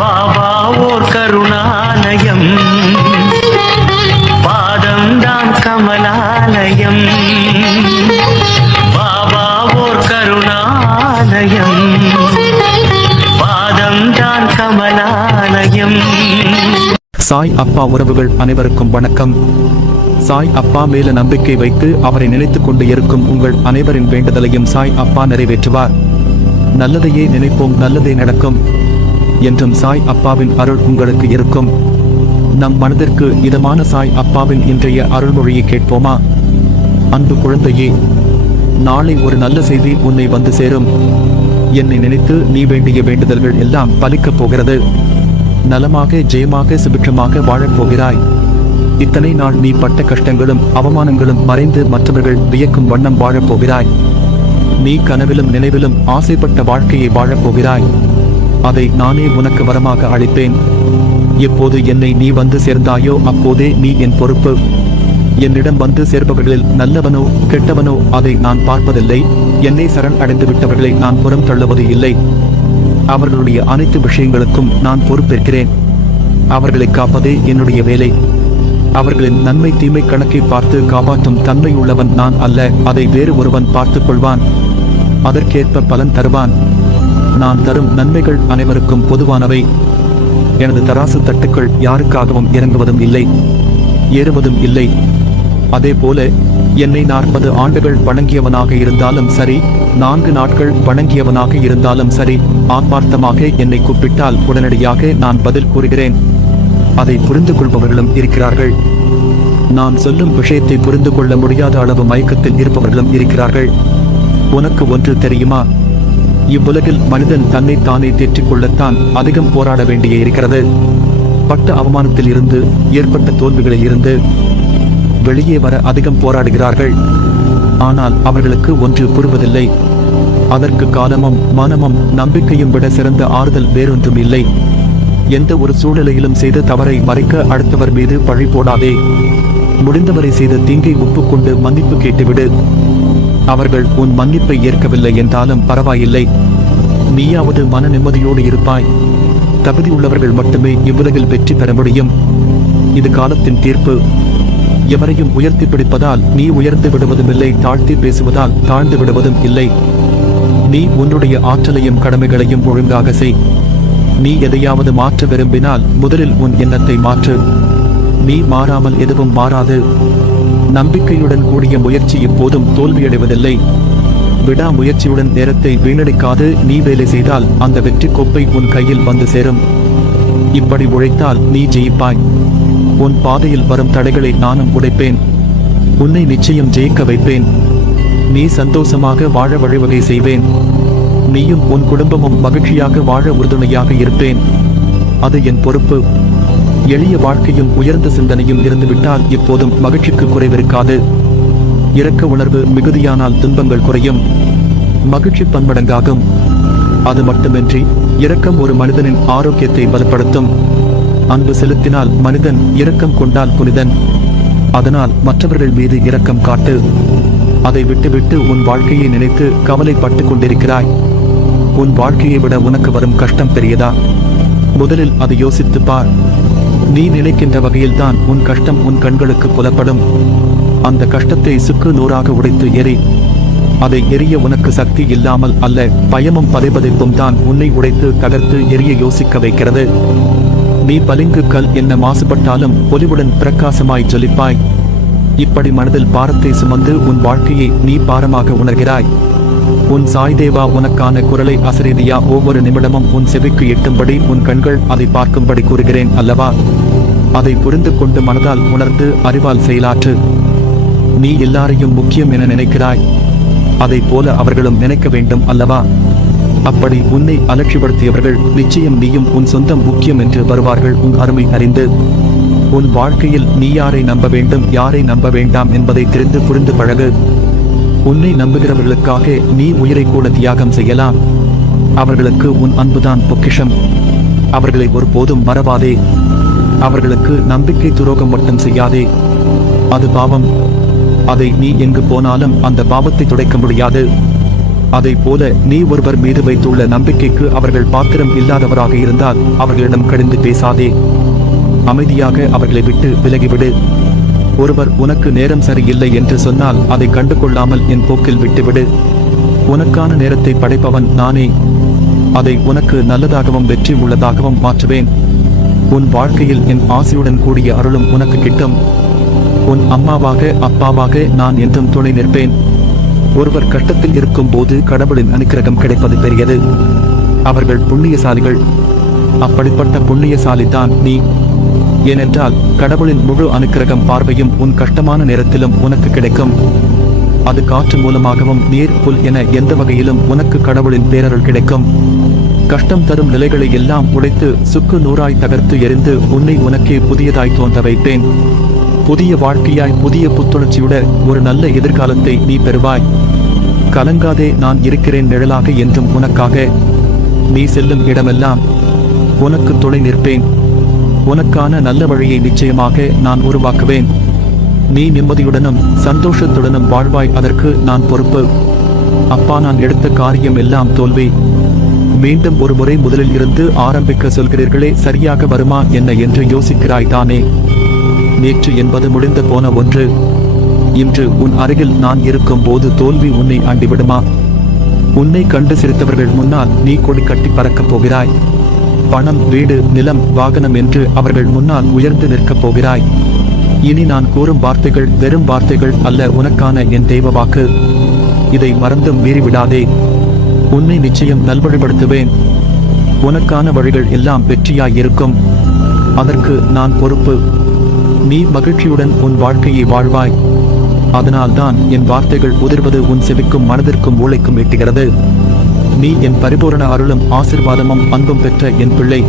பாபா ஓர் கருணாலயம், பாதம்தான் கமலாலயம். பாபா ஓர் கருணாலயம், பாதம்தான் கமலாலயம். சாய் அப்பா உறவுகள் அனைவருக்கும் வணக்கம். சாய் அப்பா மேல நம்பிக்கை வைத்து அவரை நினைத்துக் கொண்டு இருக்கும் உங்கள் அனைவரின் வேண்டுதலையும் சாய் அப்பா நிறைவேற்றுவார். நல்லதையே நினைப்போம், நல்லதே நடக்கும் என்றும் சாய் அப்பாவின் அருள் உங்களுக்கு இருக்கும். நம் மனதிற்கு இதமான சாய் அப்பாவின் இன்றைய அருள்மொழியை கேட்போமா? அன்பு குழந்தையே, நாளை ஒரு நல்ல செய்தி உன்னை வந்து சேரும். என்னை நினைத்து நீ வேண்டிய வேண்டுதல்கள் எல்லாம் பலிக்கப் போகிறது. நலமாக, ஜெயமாக, சுபிட்சமாக வாழப்போகிறாய். இத்தனை நாள் நீ பட்ட கஷ்டங்களும் அவமானங்களும் மறைந்து மற்றவர்கள் வியக்கும் வண்ணம் வாழப்போகிறாய். நீ கனவிலும் நினைவிலும் ஆசைப்பட்ட வாழ்க்கையை வாழப்போகிறாய். அதை நானே உனக்கு வரமாக அளிப்பேன். எப்போது என்னை நீ வந்து சேர்ந்தாயோ அப்போதே நீ என் பொறுப்பு. என்னிடம் வந்து சேர்பவர்களில் நல்லவனோ கெட்டவனோ அதை நான் பார்ப்பதில்லை. என்னை சரண் அடைந்து விட்டவர்களை நான் புறம் தள்ளுவது இல்லை. அவர்களுடைய அனைத்து விஷயங்களுக்கும் நான் பொறுப்பேற்கிறேன். அவர்களை காப்பதே என்னுடைய வேலை. அவர்களின் நன்மை தீமை கணக்கை பார்த்து காப்பாற்றும் தன்மை உள்ளவன் நான் அல்ல. அதை வேறு ஒருவன் பார்த்துக் கொள்வான். அதற்கேற்ப பலன் தருவான். நான் தரும் நன்மைகள் அனைவருக்கும் பொதுவானவை. எனது தராசு தட்டுக்கள் யாருக்காகவும் இறங்குவதும் இல்லை, ஏறுவதும் இல்லை. அதே போல என்னை 40 ஆண்டுகள் வணங்கியவனாக இருந்தாலும் சரி, 4 நாட்கள் வணங்கியவனாக இருந்தாலும் சரி, ஆத்மார்த்தமாக என்னை கூப்பிட்டால் உடனடியாக நான் பதில் கூறுகிறேன். அதை புரிந்து கொள்பவர்களும் இருக்கிறார்கள். நான் சொல்லும் விஷயத்தை புரிந்து கொள்ள முடியாத அளவு மயக்கத்தில் இருப்பவர்களும் இருக்கிறார்கள். உனக்கு ஒன்று தெரியுமா? இவ்வுலகில் மனிதன் தன்னை தானே தேற்றிக் கொள்ளத்தான் அதிகம் போராட வேண்டிய இருக்கிறது. பட்ட அவமானத்தில் இருந்து, ஏற்பட்ட தோல்விகளில் இருந்து வெளியே வர அதிகம் போராடுகிறார்கள். ஆனால் அவர்களுக்கு ஒன்று புரிவதில்லை. அதற்கு காலமும் மனமும் நம்பிக்கையும் விட சிறந்த ஆறுதல் வேறொன்றும் இல்லை. எந்த ஒரு சூழ்நிலையிலும் செய்த தவறை மறைக்க அடுத்தவர் மீது பழி போடாதே. முடிந்தவரை செய்த தீங்கை ஒப்புக்கொண்டு மன்னிப்பு கேட்டுவிடு. அவர்கள் உன் மன்னிப்பை ஏற்கவில்லை என்றாலும் பரவாயில்லை. நீயாவது மன நிம்மதியோடு இருப்பாய். தகுதி உள்ளவர்கள் மட்டுமே இவ்வுலகில் வெற்றி பெற முடியும். இது காலத்தின் தீர்ப்பு. எவரையும் உயர்த்தி பிடிப்பதால் நீ உயர்ந்து விடுவதும் இல்லை, தாழ்த்தி பேசுவதால் தாழ்ந்து விடுவதும் இல்லை. நீ உன்னுடைய ஆற்றலையும் கடமைகளையும் ஒழுங்காக செய். நீ எதையாவது மாற்ற விரும்பினால் முதலில் உன் எண்ணத்தை மாற்று. நீ மாறாமல் எதுவும் மாறாது. நம்பிக்கையுடன் கூடிய முயற்சி எப்போதும் தோல்வியடைவதில்லை. விடாமுயற்சியுடன் நேரத்தை வீணடிக்காது நீ வேலை செய்தால் அந்த வெற்றி கோப்பை உன் கையில் வந்து சேரும். இப்படி உழைத்தால் நீ ஜெயிப்பாய். உன் பாதையில் வரும் தடைகளை நானும் உடைப்பேன். உன்னை நிச்சயம் ஜெயிக்க வைப்பேன். நீ சந்தோஷமாக வாழ வழிவகை செய்வேன். நீயும் உன் குடும்பமும் மகிழ்ச்சியாக வாழ உறுதுணையாக இருப்பேன். அது என் பொறுப்பு. எளிய வாழ்க்கையும் உயர்ந்த சிந்தனையும் இருந்துவிட்டால் எப்போதும் மகிழ்ச்சிக்கு குறைவிருக்காது. இரக்க உணர்வு மிகுதியானால் துன்பங்கள் குறையும், மகிழ்ச்சி பன்மடங்காகும். அது மட்டுமின்றி இரக்கம் ஒரு மனிதனின் ஆரோக்கியத்தை பலப்படுத்தும். அன்பு செலுத்தினால் மனிதன், இரக்கம் கொண்டால் புனிதன். அதனால் மற்றவர்கள் மீது இரக்கம் காட்டு. அதை விட்டுவிட்டு உன் வாழ்க்கையை நினைத்து கவலைப்பட்டு கொண்டிருக்கிறாய். உன் வாழ்க்கையை விட உனக்கு வரும் கஷ்டம் பெரியதா? முதலில் அதை யோசித்துப் பார். நீ நினைக்கின்ற வகையில்தான் உன் கஷ்டம் உன் கண்களுக்கு புலப்படும். அந்த கஷ்டத்தை சுக்கு நூறாக உடைத்து எரி. அதை எரிய உனக்கு சக்தி இல்லாமல் அல்ல, பயமும் பதைபதைப்பும் தான் உன்னை உடைத்து தகர்த்து எரிய யோசிக்க வைக்கிறது. நீ பளிங்கு கல் என்ன மாசுபட்டாலும் பொலிவுடன் பிரகாசமாய் ஜொலிப்பாய். இப்படி மனதில் பாரத்தை சுமந்து உன் வாழ்க்கையை நீ பாரமாக உணர்கிறாய். உன் சாய்தேவா உனக்கான குரலை அசரீதியா ஒவ்வொரு நிமிடமும் உன் செவிக்கு எட்டும்படி உன் கண்கள் அதை பார்க்கும்படி கூறுகிறேன் அல்லவா? அதை புரிந்து கொண்டு மனதால் உணர்ந்து அறிவால் செயலாற்று. நீ எல்லாரையும் முக்கியம் என நினைக்கிறாய். அதை போல அவர்களும் நினைக்க வேண்டும் அல்லவா? அப்படி உன்னை அலட்சிப்படுத்தியவர்கள் நிச்சயம் நீயும் உன் சொந்தம் முக்கியம் என்று வருவார்கள். உன் அருமை அறிந்து உன் வாழ்க்கையில் நீ யாரை நம்ப வேண்டும், யாரை நம்ப வேண்டாம் என்பதை தெரிந்து புரிந்து பழகு. உன்னை நம்புகிறவர்களுக்காக நீ உயிரை கூட தியாகம் செய்யலாம். அவர்களுக்கு உன் அன்புதான் பொக்கிஷம். அவர்களை ஒருபோதும் மறவாதே. அவர்களுக்கு நம்பிக்கை துரோகம் மட்டும் செய்யாதே. அது பாவம். அதை நீ எங்கு போனாலும் அந்த பாவத்தை துடைக்க முடியாது. அதைப் போல நீ ஒருவர் மீது வைத்துள்ள நம்பிக்கைக்கு அவர்கள் பாத்திரம் இல்லாதவராக இருந்தால் அவர்களிடம் கடிந்து பேசாதே. அமைதியாக அவர்களை விட்டு விலகிவிடு. ஒருவர் உனக்கு நேரம் சரியில்லை என்று சொன்னால் அதை கண்டு கொள்ளாமல் என் போக்கில் விட்டுவிடு. உனக்கான நேரத்தை படைப்பவன் நானே. அதை உனக்கு நல்லதாகவும் வெற்றி உள்ளதாகவும் மாற்றுவேன். உன் வாழ்க்கையில் என் ஆசையுடன் கூடிய அருளும் உனக்கு கிட்டும். உன் அம்மாவாக அப்பாவாக நான் என்றும் துணை நிற்பேன். ஒருவர் கஷ்டத்தில் இருக்கும் போது கடவுளின் அனுக்கிரகம் கிடைப்பது பெரியது. அவர்கள் புண்ணியசாலிகள். அப்படிப்பட்ட புண்ணியசாலிதான் நீ. ஏனென்றால் கடவுளின் முழு அனுக்கிரகம் பார்வையும் உன் கஷ்டமான நேரத்திலும் உனக்கு கிடைக்கும். அது காற்று மூலமாகவும் நீர் புல் என எந்த வகையிலும் உனக்கு கடவுளின் பேரருள் கிடைக்கும். கஷ்டம் தரும் நிலைகளை எல்லாம் உடைத்து சுக்கு நூறாய் தகர்த்து எறிந்து உன்னை உனக்கே புதியதாய் தோன்ற வைப்பேன். புதிய வாழ்க்கையாய் புதிய புத்துணர்ச்சியுட ஒரு நல்ல எதிர்காலத்தை நீ பெறுவாய். கலங்காதே, நான் இருக்கிறேன் நிழலாக என்றும் உனக்காக. நீ செல்லும் இடமெல்லாம் உனக்கு துணை நிற்பேன். உனக்கான நல்ல வழியை நிச்சயமாக நான் உருவாக்குவேன். நீ நிம்மதியுடனும் சந்தோஷத்துடனும் வாழ்வாய். அதற்கு நான் பொறுப்பு. அப்பா, நான் எடுத்த காரியம் எல்லாம் தோல்வி. மீண்டும் ஒரு முறை முதலில் இருந்து ஆரம்பிக்க சொல்கிறீர்களே, சரியாக வருமா என்ன என்று யோசிக்கிறாய் தானே? நேற்று என்பது முடிந்து போன ஒன்று. இன்று உன் அருகில் நான் இருக்கும் போது தோல்வி உன்னை ஆண்டிவிடுமா? உன்னை கண்டு சிரித்தவர்கள் முன்னால் நீ கொடி கட்டி பறக்கப் போகிறாய். பணம், வீடு, நிலம், வாகனம் என்று அவர்கள் முன்னால் உயர்ந்து நிற்கப் போகிறாய். இனி நான் கூறும் வார்த்தைகள் வெறும் வார்த்தைகள் அல்ல, உனக்கான என் தெய்வ வாக்கு. இதை மறந்தும் மீறிவிடாதே. உன்னை நிச்சயம் நல்வழிப்படுத்துவேன். உனக்கான வழிகள் எல்லாம் வெற்றியாயிருக்கும். அதற்கு நான் பொறுப்பு. நீ மகிழ்ச்சியுடன் உன் வாழ்க்கையை வாழ்வாய். அதனால்தான் என் வார்த்தைகள் உதிர்வது உன் செவிக்கும் மனதிற்கும் மூளைக்கும் எட்டுகிறது. நீ என் பரிபூரண அருளும் ஆசிர்வாதமும் அன்பும் பெற்ற என் பிள்ளை.